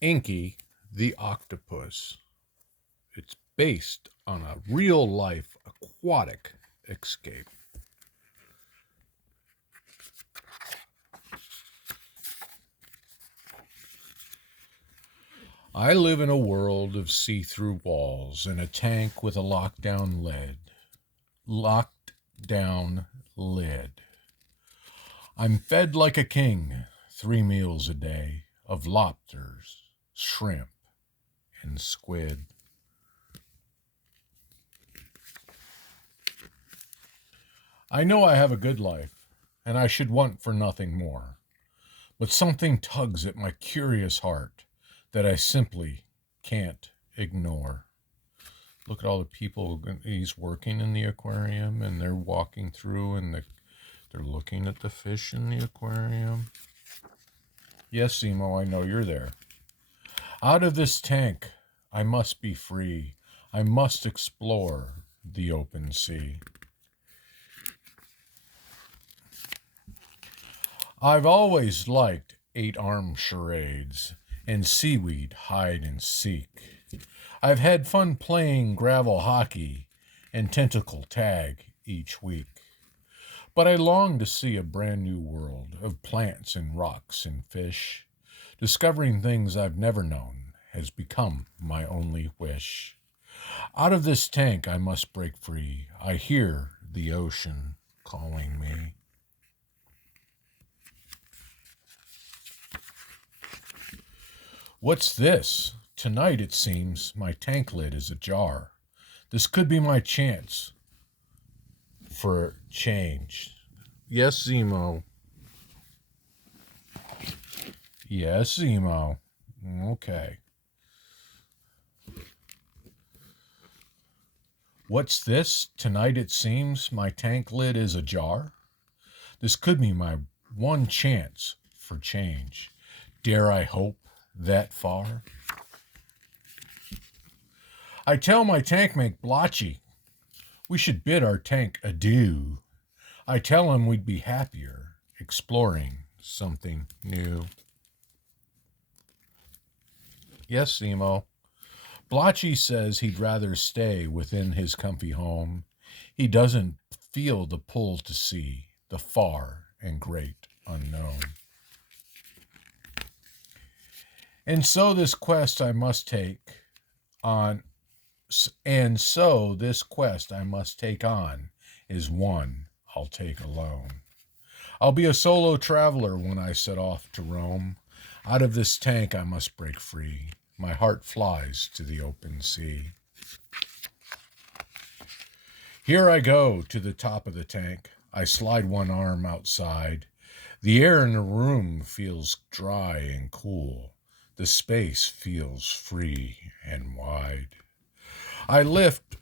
Inky the Octopus. It's based on a real life aquatic escape. I live in a world of see-through walls and a tank with a lockdown lid. Locked down lid. I'm fed like a king, 3 meals a day of lobsters, shrimp, and squid. I know I have a good life, and I should want for nothing more. But something tugs at my curious heart that I simply can't ignore. Look at all the people he's working in the aquarium, and they're walking through, and they're looking at the fish in the aquarium. Yes, Zemo, I know you're there. Out of this tank, I must be free. I must explore the open sea. I've always liked 8-arm charades and seaweed hide and seek. I've had fun playing gravel hockey and tentacle tag each week. But I long to see a brand new world of plants and rocks and fish. Discovering things I've never known has become my only wish. Out of this tank I must break free. I hear the ocean calling me. What's this? Tonight, it seems, my tank lid is ajar. This could be my chance for change. Yes, Zemo. Yes, Zemo. Okay. What's this? Tonight, it seems, my tank lid is ajar. This could be my one chance for change. Dare I hope that far? I tell my tank mate blotchy, we should bid our tank adieu. I tell him we'd be happier exploring something new. Yes, Zemo. Blotchy says he'd rather stay within his comfy home. He doesn't feel the pull to see the far and great unknown. And so this quest I must take on is one I'll take alone. I'll be a solo traveler when I set off to roam. Out of this tank I must break free. My heart flies to the open sea. Here I go to the top of the tank. I slide one arm outside. The air in the room feels dry and cool. The space feels free and wide. I lift.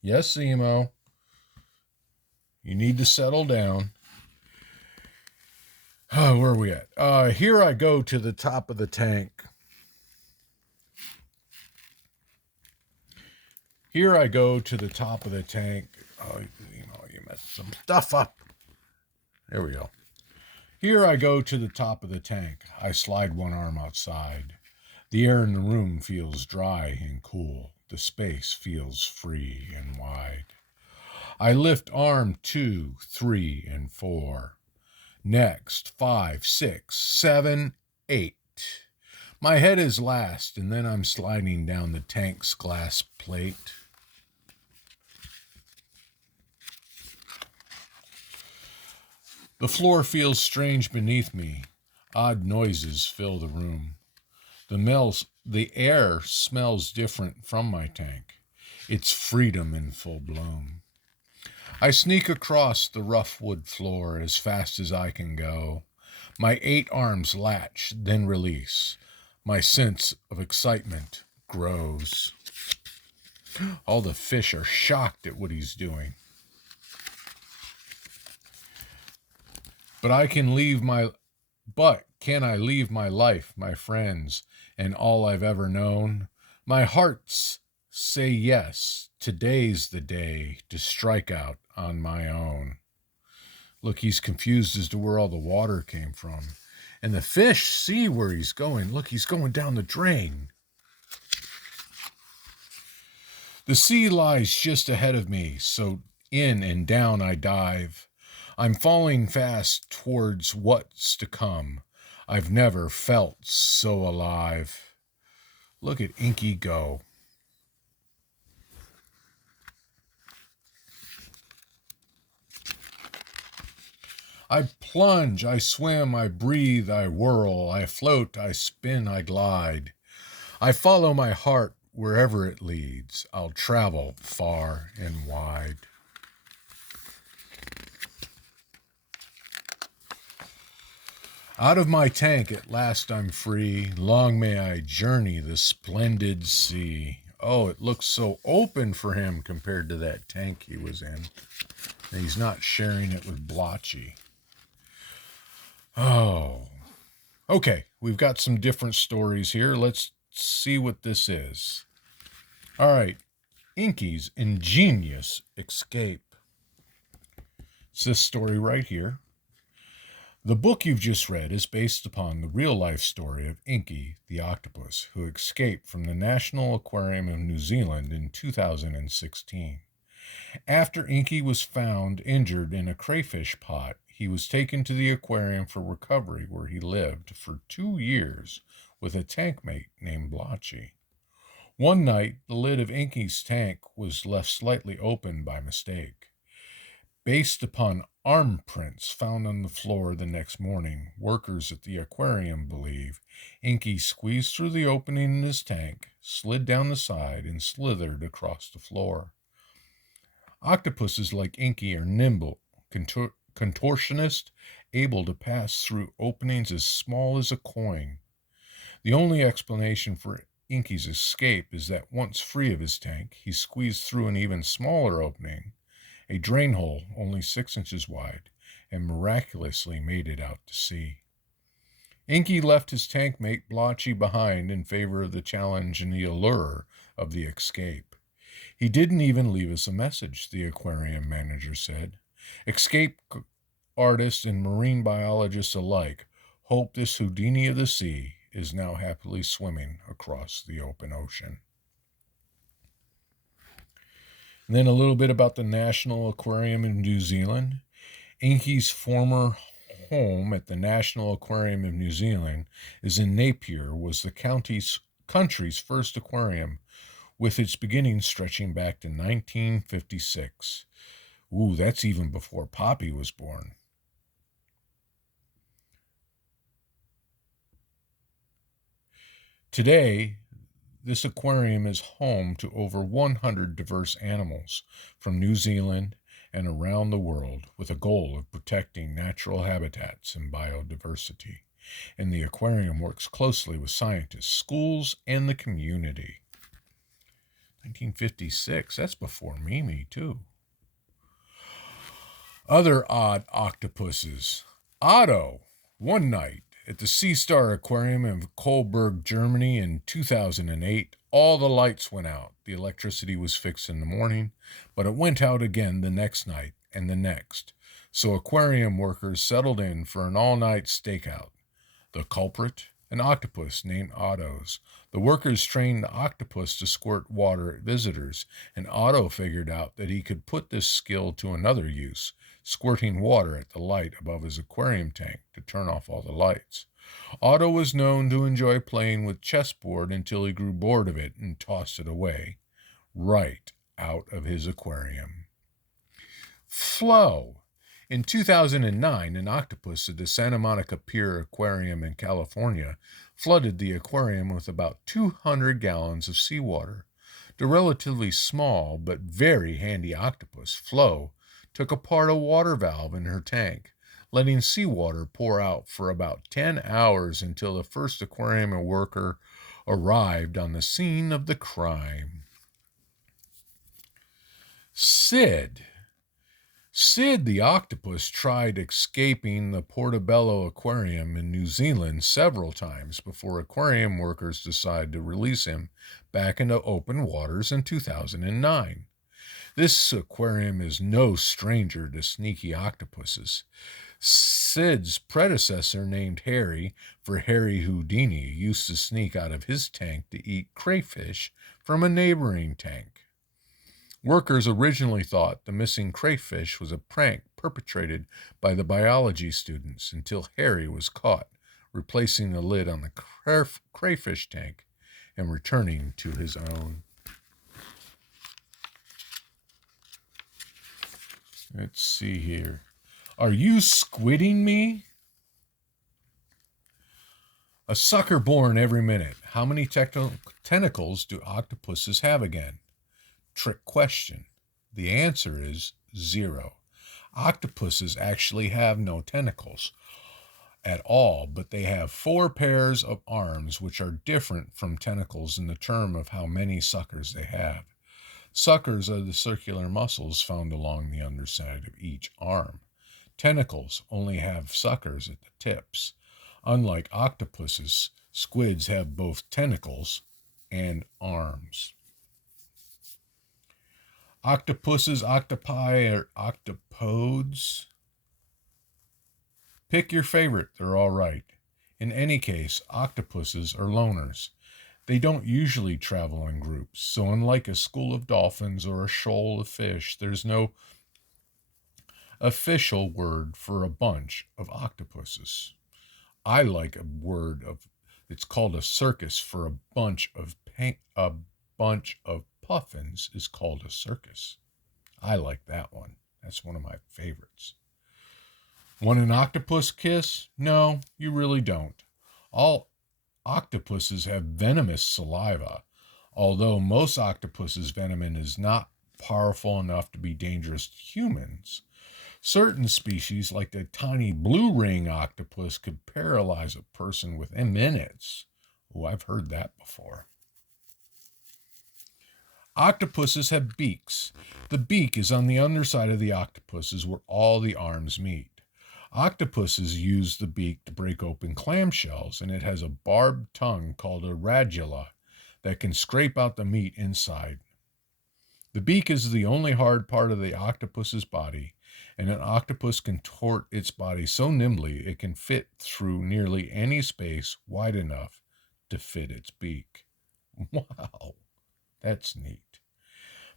Yes, Zemo. You need to settle down. Oh, where are we at? Here I go to the top of the tank. Here I go to the top of the tank. Oh, you messed some stuff up. There we go. Here I go to the top of the tank. I slide one arm outside. The air in the room feels dry and cool. The space feels free and wide. I lift arm 2, 3, and 4. Next, 5, 6, 7, 8. My head is last, and then I'm sliding down the tank's glass plate. The floor feels strange beneath me. Odd noises fill the room. The air smells different from my tank. It's freedom in full bloom. I sneak across the rough wood floor as fast as I can go. My 8 arms latch, then release. My sense of excitement grows. All the fish are shocked at what he's doing. But can I leave my life, my friends, and all I've ever known? My hearts say yes. Today's the day to strike out on my own. Look, he's confused as to where all the water came from. And the fish see where he's going. Look, he's going down the drain. The sea lies just ahead of me, so in and down I dive. I'm falling fast towards what's to come. I've never felt so alive. Look at Inky go. I plunge, I swim, I breathe, I whirl, I float, I spin, I glide. I follow my heart wherever it leads. I'll travel far and wide. Out of my tank at last I'm free. Long may I journey the splendid sea. Oh, it looks so open for him compared to that tank he was in. And he's not sharing it with Blotchy. Oh. Okay, we've got some different stories here. Let's see what this is. All right, Inky's ingenious escape. It's this story right here. The book you've just read is based upon the real-life story of Inky the Octopus, who escaped from the National Aquarium of New Zealand in 2016. After Inky was found injured in a crayfish pot, he was taken to the aquarium for recovery, where he lived for 2 years with a tank mate named Blotchy. One night, the lid of Inky's tank was left slightly open by mistake. Based upon arm prints found on the floor the next morning, workers at the aquarium believe Inky squeezed through the opening in his tank, slid down the side, and slithered across the floor. Octopuses like Inky are nimble, contortionist, able to pass through openings as small as a coin. The only explanation for Inky's escape is that once free of his tank, he squeezed through an even smaller opening, a drain hole only 6 inches wide, and miraculously made it out to sea. Inky left his tank mate Blotchy behind in favor of the challenge and the allure of the escape. He didn't even leave us a message, the aquarium manager said. Escape artists and marine biologists alike hope this Houdini of the sea is now happily swimming across the open ocean. And then a little bit about the National Aquarium in New Zealand. Inky's former home at the National Aquarium of New Zealand is in Napier, was the country's first aquarium, with its beginnings stretching back to 1956. Ooh, that's even before Poppy was born. Today, this aquarium is home to over 100 diverse animals from New Zealand and around the world, with a goal of protecting natural habitats and biodiversity. And the aquarium works closely with scientists, schools, and the community. 1956, that's before Mimi, too. Other odd octopuses. Otto, one night at the Sea Star Aquarium in Kolberg, Germany in 2008, all the lights went out. The electricity was fixed in the morning, but it went out again the next night and the next. So aquarium workers settled in for an all-night stakeout. The culprit? An octopus named Otto's. The workers trained the octopus to squirt water at visitors, and Otto figured out that he could put this skill to another use, squirting water at the light above his aquarium tank to turn off all the lights. Otto was known to enjoy playing with chessboard until he grew bored of it and tossed it away, right out of his aquarium. Flo. In 2009, an octopus at the Santa Monica Pier Aquarium in California flooded the aquarium with about 200 gallons of seawater. The relatively small but very handy octopus, Flo, took apart a water valve in her tank, letting seawater pour out for about 10 hours until the first aquarium worker arrived on the scene of the crime. Sid the octopus tried escaping the Portobello Aquarium in New Zealand several times before aquarium workers decided to release him back into open waters in 2009. This aquarium is no stranger to sneaky octopuses. Sid's predecessor, named Harry for Harry Houdini, used to sneak out of his tank to eat crayfish from a neighboring tank. Workers originally thought the missing crayfish was a prank perpetrated by the biology students until Harry was caught replacing the lid on the crayfish tank and returning to his own. Let's see here. Are you squidding me? A sucker born every minute. How many tentacles do octopuses have again? Trick question. The answer is 0. Octopuses actually have no tentacles at all, but they have 4 pairs of arms, which are different from tentacles in the term of how many suckers they have. Suckers are the circular muscles found along the underside of each arm. Tentacles only have suckers at the tips. Unlike octopuses, squids have both tentacles and arms. Octopuses, octopi, or octopodes? Pick your favorite, they're all right. In any case, octopuses are loners. They don't usually travel in groups, so unlike a school of dolphins or a shoal of fish, there's no official word for a bunch of octopuses. I like a word of it's called a circus for a bunch of puffins is called a circus. I like that one. That's one of my favorites. Want an octopus kiss? No, you really don't. All octopuses have venomous saliva, although most octopuses' venom is not powerful enough to be dangerous to humans. Certain species, like the tiny blue ring octopus, could paralyze a person within minutes. Oh, I've heard that before. Octopuses have beaks. The beak is on the underside of the octopus, where all the arms meet. Octopuses use the beak to break open clamshells, and it has a barbed tongue called a radula that can scrape out the meat inside. The beak is the only hard part of the octopus's body, and an octopus can contort its body so nimbly it can fit through nearly any space wide enough to fit its beak. Wow, that's neat.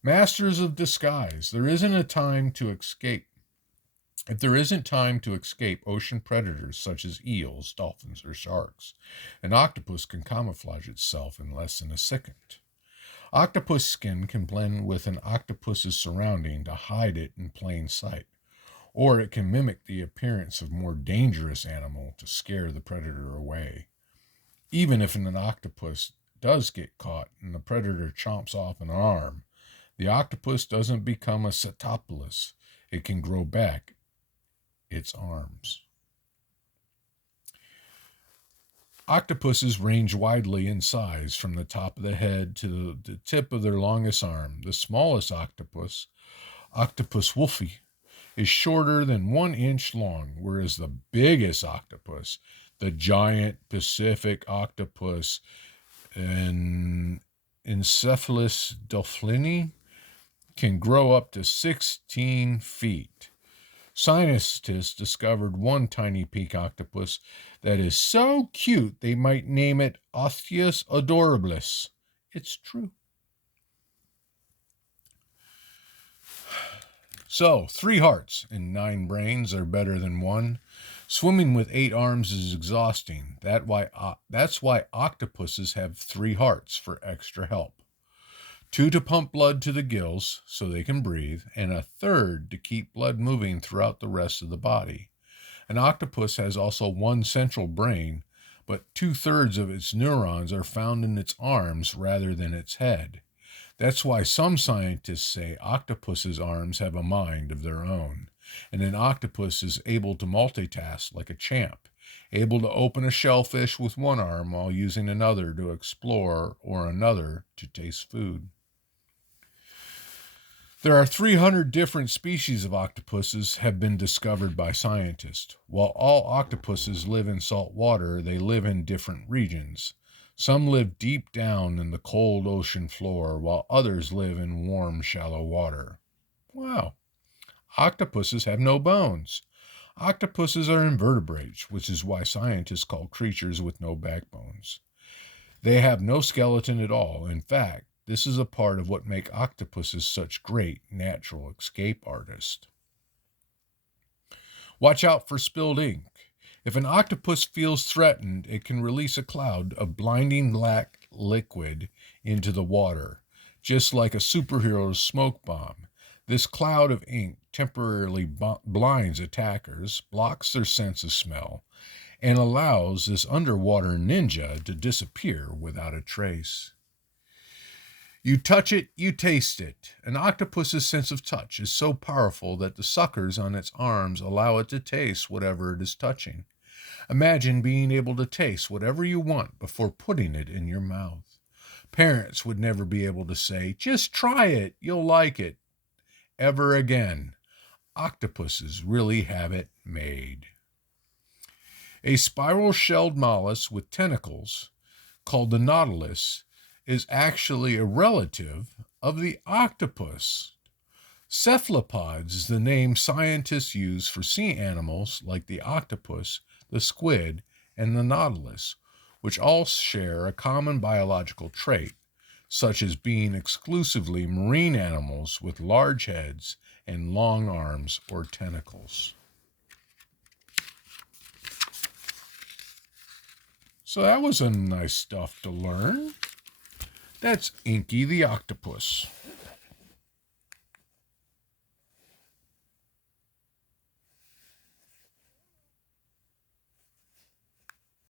Masters of disguise. There isn't a time to escape. If there isn't time to escape ocean predators such as eels, dolphins, or sharks, an octopus can camouflage itself in less than a second. Octopus skin can blend with an octopus's surrounding to hide it in plain sight, or it can mimic the appearance of a more dangerous animal to scare the predator away. Even if an octopus does get caught and the predator chomps off an arm, the octopus doesn't become a cetopus. It can grow back its arms. Octopuses range widely in size from the top of the head to the tip of their longest arm. The smallest octopus, Octopus wolfie, is shorter than 1 inch long, whereas the biggest octopus, the giant Pacific octopus, Encephalus delphini, can grow up to 16 feet. Scientists discovered one tiny pink octopus that is so cute they might name it Osteius adorabilis. It's true. So, 3 hearts and 9 brains are better than 1. Swimming with 8 arms is exhausting. That's why octopuses have 3 hearts for extra help. 2 to pump blood to the gills so they can breathe, and a 3rd to keep blood moving throughout the rest of the body. An octopus has also 1 central brain, but 2/3 of its neurons are found in its arms rather than its head. That's why some scientists say octopus's arms have a mind of their own, and an octopus is able to multitask like a champ, able to open a shellfish with 1 arm while using another to explore or another to taste food. There are 300 different species of octopuses have been discovered by scientists. While all octopuses live in salt water, they live in different regions. Some live deep down in the cold ocean floor, while others live in warm, shallow water. Wow. Octopuses have no bones. Octopuses are invertebrates, which is why scientists call creatures with no backbones. They have no skeleton at all. In fact, this is a part of what make octopuses such great natural escape artists. Watch out for spilled ink. If an octopus feels threatened, it can release a cloud of blinding black liquid into the water, just like a superhero's smoke bomb. This cloud of ink temporarily blinds attackers, blocks their sense of smell, and allows this underwater ninja to disappear without a trace. You touch it, you taste it. An octopus's sense of touch is so powerful that the suckers on its arms allow it to taste whatever it is touching. Imagine being able to taste whatever you want before putting it in your mouth. Parents would never be able to say, "Just try it, you'll like it," ever again. Octopuses really have it made. A spiral-shelled mollusk with tentacles, called the nautilus, is actually a relative of the octopus. Cephalopods is the name scientists use for sea animals like the octopus, the squid, and the nautilus, which all share a common biological trait, such as being exclusively marine animals with large heads and long arms or tentacles. So that was a nice stuff to learn. That's Inky the Octopus.